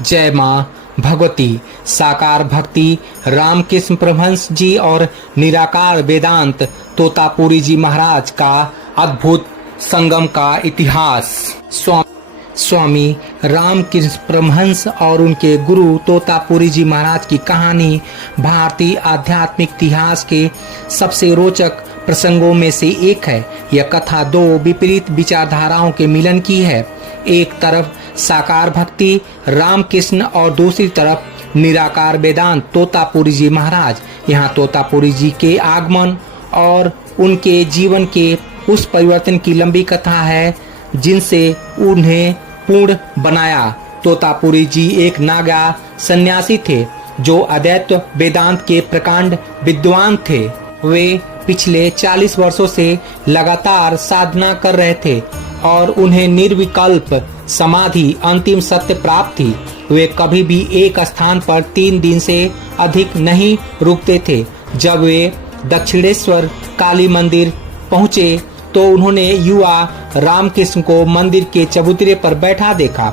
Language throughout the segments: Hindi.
जय माँ भगवती। साकार भक्ति रामकृष्ण परमहंस जी और निराकार वेदांत तोतापुरी जी महाराज का अद्भुत संगम का इतिहास। स्वामी रामकृष्ण परमहंस और उनके गुरु तोतापुरी जी महाराज की कहानी भारतीय आध्यात्मिक इतिहास के सबसे रोचक प्रसंगों में से एक है। यह कथा दो विपरीत विचारधाराओं के मिलन की है। एक तरफ साकार भक्ति रामकृष्ण और दूसरी तरफ निराकार वेदांत तोतापुरी जी महाराज। यहाँ तोतापुरी जी के आगमन और उनके जीवन के उस परिवर्तन की लंबी कथा है जिनसे उन्हें पूर्ण बनाया। तोतापुरी जी एक नागा सन्यासी थे जो अद्वैत वेदांत के प्रकांड विद्वान थे। वे पिछले 40 वर्षों से लगातार साधना कर रहे थे और उन्हें निर्विकल्प समाधि अंतिम सत्य प्राप्त थी। वे कभी भी एक स्थान पर 3 दिन से अधिक नहीं रुकते थे। जब वे दक्षिणेश्वर काली मंदिर पहुँचे तो उन्होंने युवा रामकृष्ण को मंदिर के चबूतरे पर बैठा देखा।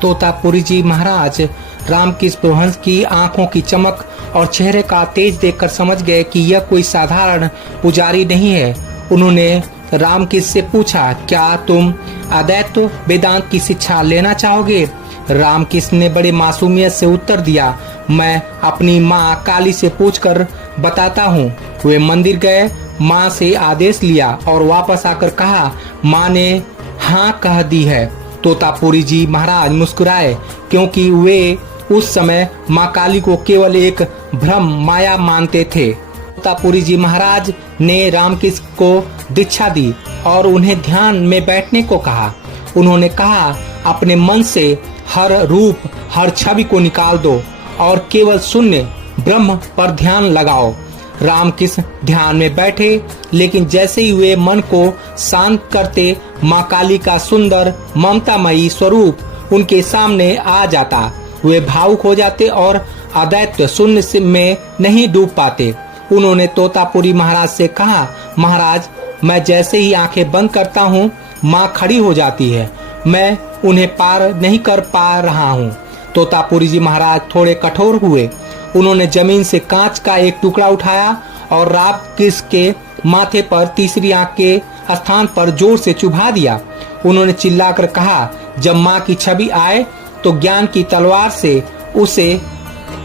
तोतापुरी जी महाराज रामकृष्ण परमहंस की आंखों की चमक और चेहरे का तेज देखकर समझ गए कि यह कोई साधारण पुजारी नहीं है। उन्होंने रामकृष्ण से पूछा, क्या तुम अद्वैत वेदांत की शिक्षा लेना चाहोगे? रामकृष्ण ने बड़े मासूमियत से उत्तर दिया, मैं अपनी माँ काली से पूछकर बताता हूँ। वे मंदिर गए, माँ से आदेश लिया और वापस आकर कहा, माँ ने हाँ कह दी है। तोतापुरी जी महाराज मुस्कुराए क्योंकि वे उस समय माँ काली को केवल एक भ्रम माया मानते थे। तोतापुरी जी महाराज ने रामकृष्ण को दीक्षा दी और उन्हें ध्यान में बैठने को कहा। उन्होंने कहा, अपने मन से हर रूप हर छवि को निकाल दो और केवल शून्य ब्रह्म पर ध्यान लगाओ। रामकृष्ण ध्यान में बैठे, लेकिन जैसे ही वे मन को शांत करते, माँ काली का सुंदर ममतामयी स्वरूप उनके सामने आ जाता। वे भावुक हो जाते और अद्वैत शून्य में नहीं डूब पाते। उन्होंने तोतापुरी महाराज से कहा, महाराज मैं जैसे ही आंखें बंद करता हूँ, माँ खड़ी हो जाती है। मैं उन्हें पार नहीं कर पा रहा हूँ। तोतापुरी जी महाराज थोड़े कठोर हुए। उन्होंने जमीन से कांच का एक टुकड़ा उठाया और रामकृष्ण के माथे पर तीसरी आंख के स्थान पर जोर से चुभा दिया। उन्होंने चिल्लाकर कहा, जब माँ की छवि आए तो ज्ञान की तलवार से उसे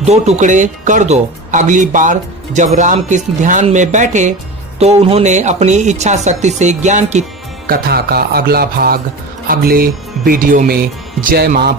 2 टुकड़े कर दो। अगली बार जब रामकृष्ण ध्यान में बैठे तो उन्होंने अपनी इच्छा शक्ति से ज्ञान की। कथा का अगला भाग अगले वीडियो में। जय माँ।